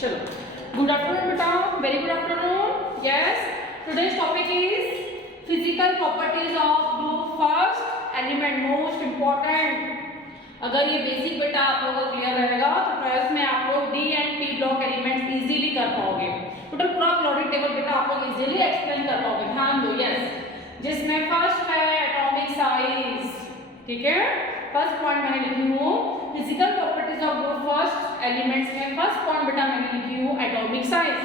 चलो, good afternoon बेटा, very good afternoon. Yes, today's topic is physical properties of group first element, most important. अगर ये basic बेटा आप लोगों को क्लियर रहेगा तो 12th में आप लोग D and T block elements easily कर पाओगे। टोटल पूरा पीरियोडिक टेबल बेटा आप लोग इजीली एक्सप्लेन कर पाओगे। ध्यान दो, यस, जिसमें फर्स्ट है एटॉमिक साइज। ठीक है, फर्स्ट पॉइंट मैंने लिखी हूँ physical properties of group first elements में फर्स्ट पॉइंट बेटा मैंने लिखी हूँ एटॉमिक साइज।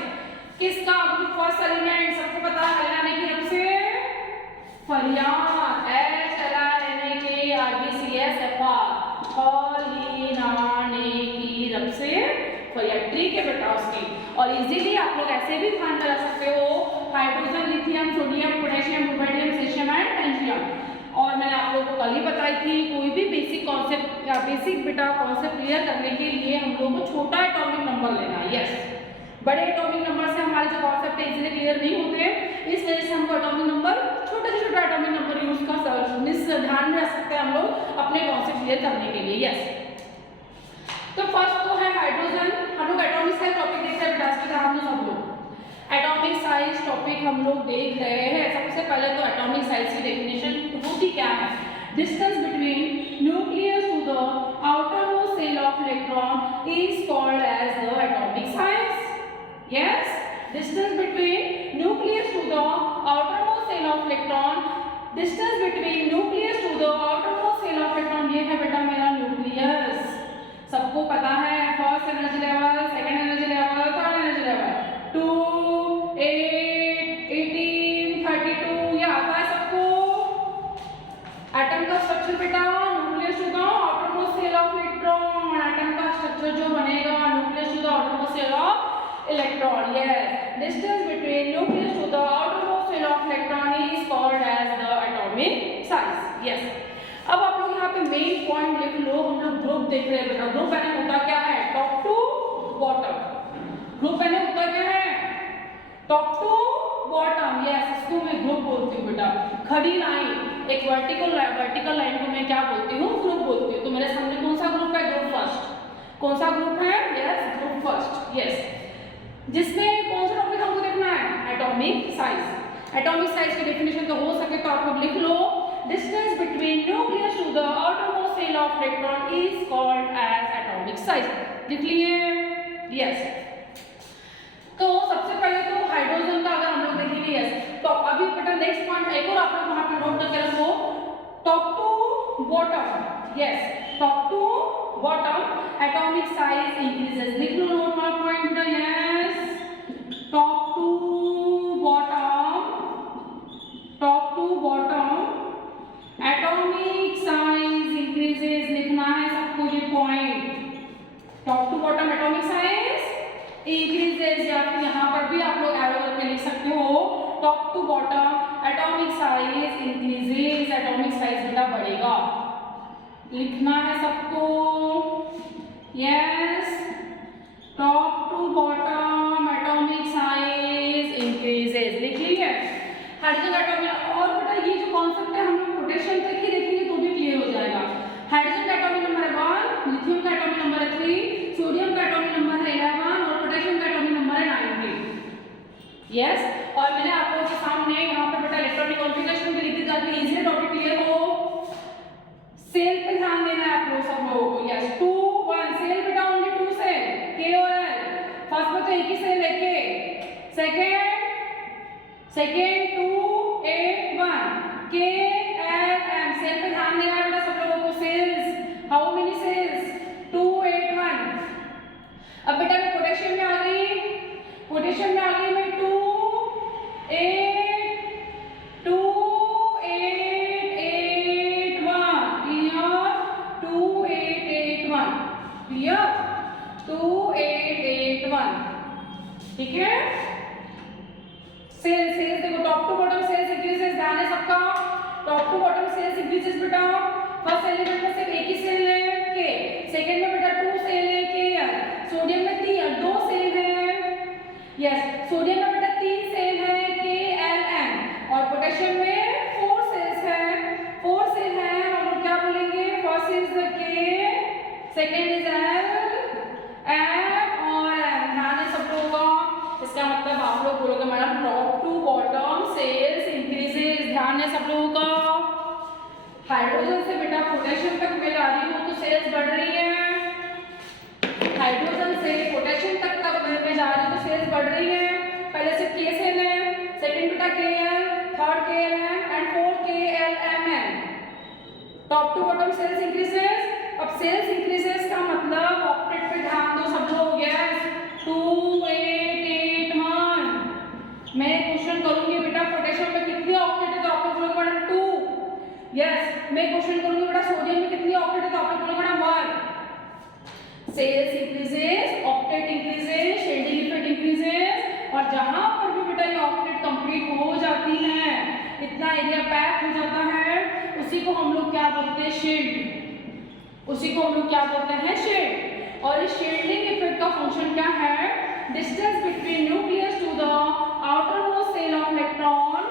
किसका? ग्रुप फर्स्ट एलिमेंट, सबको पता है लाने की रब से फरियाद, H L I N A K R B C S F R, फलिनाने की रब से फरियाद। ट्रिक है बेटा उसकी, और इजीली आप लोग ऐसे भी ध्यान में रख सकते हो hydrogen, lithium, sodium, potassium, rubidium, caesium and टेंशियम। और मैंने आप लोगों को कल ही बताई थी कोई भी बेसिक कॉन्सेप्ट या बेसिक बेटा कॉन्सेप्ट क्लियर करने के लिए हम लोगों को छोटा एटॉमिक नंबर लेना है। यस, बड़े एटॉमिक नंबर से हमारे जो कॉन्सेप्ट है इजीली क्लियर नहीं होते, इस वजह से हमको एटॉमिक नंबर छोटे से छोटा एटॉमिक नंबर यूज का ध्यान में रख सकते हैं हम लोग अपने कॉन्सेप्ट क्लियर करने के लिए। यस, तो फर्स्ट तो है हाइड्रोजन। हम लोग एटॉमिक साइज टॉपिक देखते हैं बेटा, इसके ध्यान दो सब लोग। एटॉमिक साइज टॉपिक हम लोग देख रहे हैं। सबसे पहले तो एटॉमिक साइज की डेफिनेशन होती क्या है? Distance between nucleus to the outermost shell of electron is called as the atomic size. Yes, distance between nucleus to the outermost shell of electron, distance between nucleus to the outermost shell of electron, ये है बेटा मेरा nucleus. सबको पता है first energy level, second energy level, third energy level, 2, 8, 18, 32, ये आता है सबको। एटम का स्ट्रक्चर बेटा nucleus to the outermost shell of electron, atom का स्ट्रक्चर जो बनेगा nucleus to the outermost shell of electron. Yes, distance between nucleus to the outermost shell of electron is called as the atomic size. Yes, अब आप लोग यहाँ पे main point लिख लो। हम लोग ग्रुप देख रहे हैं बेटा। ग्रुप यानी होता क्या है? Top to bottom. ग्रुप यानी होता क्या है? Top to bottom. यस, इसको मैं ग्रुप बोलती हूँ बेटा। खड़ी लाइन, एक वर्टिकल लाइन को मैं क्या बोलती हूँ? ग्रुप बोलती हूँ। तो मेरे सामने कौन सा ग्रुप है? Group first. कौन सा ग्रुप है? Yes, group first. यस, जिसमें कौन सा टॉपिक हमको देखना है? Atomic size. एटॉमिक साइज की डेफिनेशन तो हो सके तो आप लोग लिख लो, distance between nucleus to the outermost shell of electron is called as atomic size. लिख लिए? यस, तो सबसे पहले तो हाइड्रोजन का अगर हम लोग देखेंगे, यस, तो अभी बेटा नेक्स्ट पॉइंट एक और आप लोग वहां पे नोट करके रखो, top to bottom. Yes, top to bottom atomic size increases. लिख लो नोट वाला पॉइंट बेटा। Yes, top to bottom atomic size increases. लिखना है सबको ये point, top to bottom atomic size increases, या फिर यहाँ पर भी आप लोग एरो करके लिख सकते हो, top to bottom atomic size increases, atomic size बेटा बढ़ेगा। लिखना है सबको। Yes, top to bottom atomic size increases. लिख लीजिए हाइड्रोजन एटॉमिक। और बेटा ये जो कॉन्सेप्ट है हम लोग पोटेशियम तक ही देखेंगे तो भी क्लियर हो जाएगा। हाइड्रोजन का एटॉमिक नंबर है 1, लिथियम का एटॉमिक नंबर है 3, सोडियम का एटॉमिक नंबर है 11 और पोटेशियम का एटॉमिक नंबर है 19। यस, और मैंने आप लोगों के सामने यहाँ पर बेटा इलेक्ट्रॉनिक कॉन्फ़िगरेशन भी लिख दी ताकि इजीली टॉपिक क्लियर हो। सेल पे ध्यान देना है आप लोग सब लोगों को। यस, 2, 1 सेल बेटा, ओनली 2 सेल, के और एल। फर्स्ट में तो एक ही सेल है के, सेकंड 2, 8, 1 के एल एम। सेल पे ध्यान देना है बेटा सब लोगों को। Shells, how many shells? 2, 8, 1। अब बेटा मैं पोटेशियम में आ गई, मैं 2, 8, 8, 1 क्लियर, 2, 8, 8, 1 क्लियर, 2, 8, 8, 1। ठीक है, सेल्स देखो, top to bottom shells increases. ध्यान है सबका, top to bottom shells increases बेटा। फर्स्ट एलिमेंट में सिर्फ एक ही सेल है के, सेकंड में बेटा 2 सेल है के एल, सोडियम में 2 सेल है। यस, सोडियम में बेटा 3 सेल है के एल एम, और पोटेशियम में 4 सेल्स है। 4 सेल है, हम लोग क्या बोलेंगे? फर्स्ट इज के, सेकंड इज एल एम और एम। ध्यान है सेल्स इंक्रीजेस। ध्यान है सब लोगों का। हाइड्रोजन से बेटा पोटेशियम तक मैं जा रही हूँ तो सेल्स बढ़ रही है। हाइड्रोजन से पोटेशियम तक मैं जा रही हूँ तो सेल्स बढ़ रही है। पहले से के सेल है, सेकंड बेटा KL, third KLM and fourth KLMN। Top to bottom shells increases. अब सेल्स इंक्रीजेस का मतलब ऑक्टेट पे ध्यान दो सब लोग। यस 2881। मैं क्वेश्चन करूंगी बेटा पोटेशियम में कितनी ऑक्टेट है तो आप लोग बोलोगे मैडम 2। यस मैं क्वेश्चन करूंगी बेटा सोडियम में कितनी ऑक्टेट है तो आप लोग बोलोगे madam 1। Shells increases, octet increases, shielding effect increases. और जहां पर भी बेटा ये ऑक्टेट कंप्लीट हो जाती है, इतना एरिया पैक हो जाता है, उसी को हम लोग क्या बोलते हैं? शील्ड। उसी को हम लोग क्या बोलते हैं? शील्ड। और इस शील्डिंग इफेक्ट का फंक्शन क्या है? Distance between nucleus to the outer most shell of electron.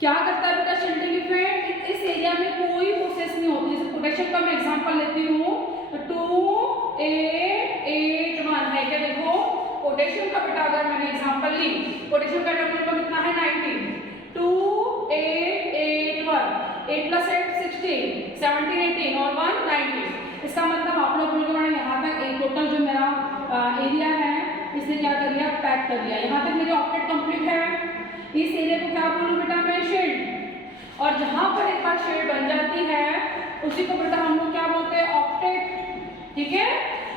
क्या करता है बेटा शील्डिंग इफेक्ट? इस एरिया में कोई प्रोसेस नहीं होती। जैसे पोटेशियम का मैं एग्जांपल लेती हूँ तो 2881 है क्या? देखो पोटेशियम का बेटा अगर मैंने एग्जांपल ली, पोटेशियम का एटॉमिक नंबर कितना है? 19। 2881 8 + 8 16 17 18 और 1 19। इसका मतलब आप लोग बोलोगे मैडम यहाँ तक एक टोटल जो मेरा एरिया है इसने क्या कर दिया? पैक कर दिया। यहाँ तक मेरी ऑक्टेट कंप्लीट है। इस एरिया को क्या बोलूँ बेटा मैं? शील्ड। और जहाँ पर एक बार शील्ड बन जाती है उसी को बेटा हम लोग क्या बोलते हैं? ऑक्टेट। ठीक है।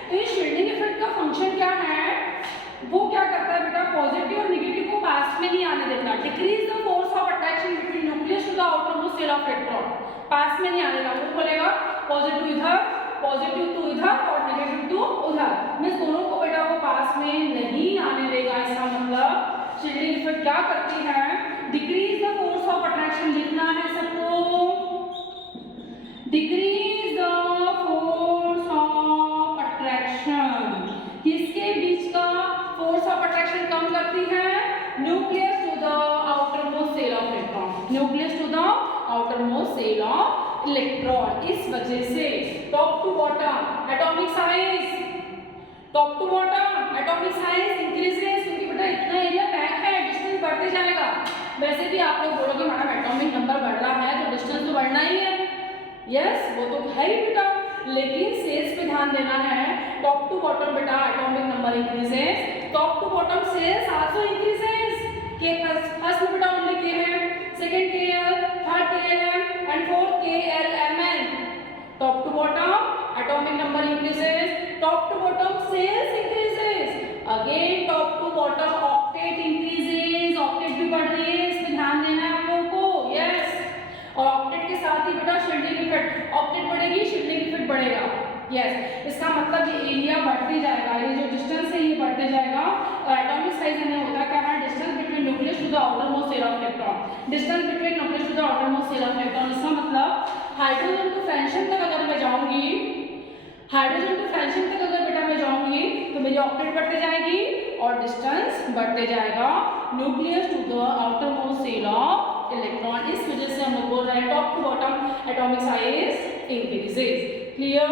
तो इस शील्डिंग इफेक्ट का फंक्शन क्या है? वो क्या करता है बेटा? पॉजिटिव और नेगेटिव को पास में नहीं आने देता। Decrease the force of attraction between nucleus to the outer most shell of electron. पास में नहीं आने देता। वो बोलेगा पॉजिटिव इधर, पॉजिटिव टू इधर और नेगेटिव टू उधर। मींस दोनों को बेटा वो पास में नहीं आने देगा। इसका मतलब शील्डिंग इफेक्ट क्या करती है? Decrease the force of attraction. लिखना है सबको, decrease the force of attraction. किसके बीच का फोर्स ऑफ अट्रैक्शन कम करती है? Nucleus to the outer most shell of electron. Nucleus to the outer most shell of electron. इस वजह से top to bottom atomic size, top to bottom atomic size increases. क्योंकि बेटा इतना एरिया पैक है, डिस्टेंस बढ़ते जाएगा। वैसे भी आप लोग बोलोगे मैडम एटॉमिक नंबर बढ़ रहा है तो डिस्टेंस तो बढ़ना ही है। यस वो तो है ही बेटा, लेकिन सेल्स पे ध्यान देना है। टॉप टू बॉटम बेटा atomic number increases, top to bottom shells also increases. K first में बेटा ओनली के है, second KL, third KLM and fourth KLMN। Top to bottom atomic number increases, top to bottom shells increases. Again top to bottom octet increases. Octet भी बढ़ रही है, इसमें ध्यान देना है आप लोगों को। यस और ऑक्टेट के साथ ही बेटा शील्डिंग इफेक्ट। ऑक्टेट बढ़ेगी, शील्डिंग इफेक्ट बढ़ेगा। यस इसका मतलब ये एरिया बढ़ते जाएगा, ये जो डिस्टेंस है ये बढ़ते जाएगा। और एटॉमिक साइज में होता क्या है? Distance between nucleus to the outer most shell of electron. Distance between nucleus to the outer most shell of electron. इसका मतलब हाइड्रोजन टू फ्रेंशन तक अगर मैं जाऊंगी, हाइड्रोजन टू फ्रेंशन तक अगर बेटा मैं जाऊंगी तो मेरी ऑक्टेट बढ़ते जाएगी और डिस्टेंस बढ़ते जाएगा nucleus to the outer most shell of electron. इस वजह से हम लोग बोल रहे हैं top to bottom atomic size increases. Clear?